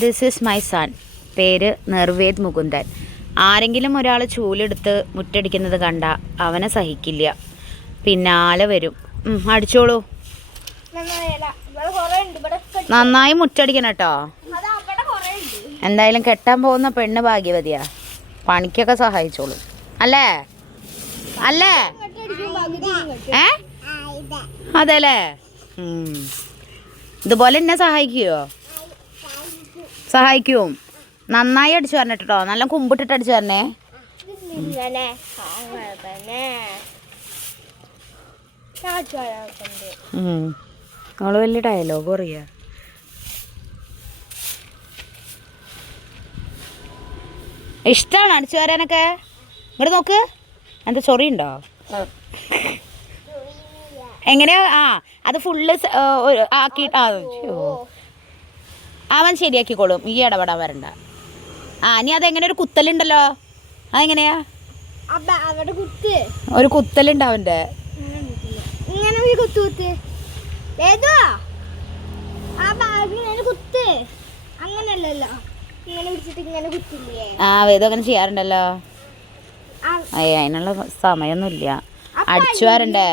This is my son. പേര് നിർവേദ് മുകുന്ദൻ. ആരെങ്കിലും ഒരാൾ ചൂലെടുത്ത് മുറ്റടിക്കുന്നത് കണ്ട അവനെ സഹിക്കില്ല, പിന്നാലെ വരും. അടിച്ചോളൂ. നന്നായി മുറ്റടിക്കണം കേട്ടോ. എന്തായാലും കെട്ടാൻ പോകുന്ന പെണ്ണ് ഭാഗ്യവതിയാ, പണിക്കൊക്കെ സഹായിച്ചോളൂ. അല്ലേ അല്ലേ? അതെല്ലേ? ഇതുപോലെ എന്നെ സഹായിക്കുവോ? സഹായിക്കും. നന്നായി അടിച്ചു തരണേ കേട്ടോ, നല്ല കുമ്പിട്ടിട്ട് അടിച്ചു തരണേ. അവള് വലിയ ഡയലോഗ് പറയാ. ഇഷ്ടമാണ് അടിച്ചു വരാനൊക്കെ? ഇങ്ങോട്ട് നോക്ക്, എന്താ ചൊറി ഉണ്ടോ? എങ്ങനെയാ? അത് ഫുള്ള് ആക്കി അവൻ ശരിയാക്കിക്കോളും, ഈ ഇടപെടാൻ വരണ്ട. ഇനി അതെങ്ങനെ ഒരു കുത്തലുണ്ടല്ലോ, അതെങ്ങനെയാ? ഒരു കുത്തലുണ്ട് അവൻ്റെ. വേദം അങ്ങനെ ചെയ്യാറുണ്ടല്ലോ. അതിനുള്ള സമയമൊന്നുമില്ല, അടിച്ചു വരണ്ടേ.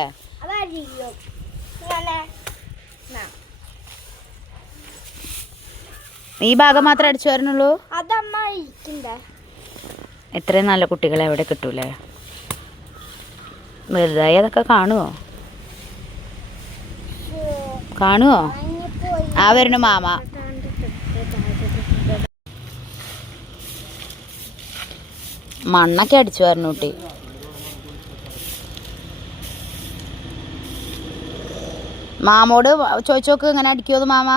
ഈ ഭാഗം മാത്രമേ അടിച്ചു വരണുള്ളൂ. എത്രയും നല്ല കുട്ടികളെ എവിടെ കിട്ടൂലേ? വലുതായി അതൊക്കെ കാണുമോ? വരണു മാമ. മണ്ണൊക്കെ അടിച്ചു വരണു കുട്ടി. മാമോട് ചോദിച്ചോക്ക് ഇങ്ങനെ അടിക്കുമോ മാമ?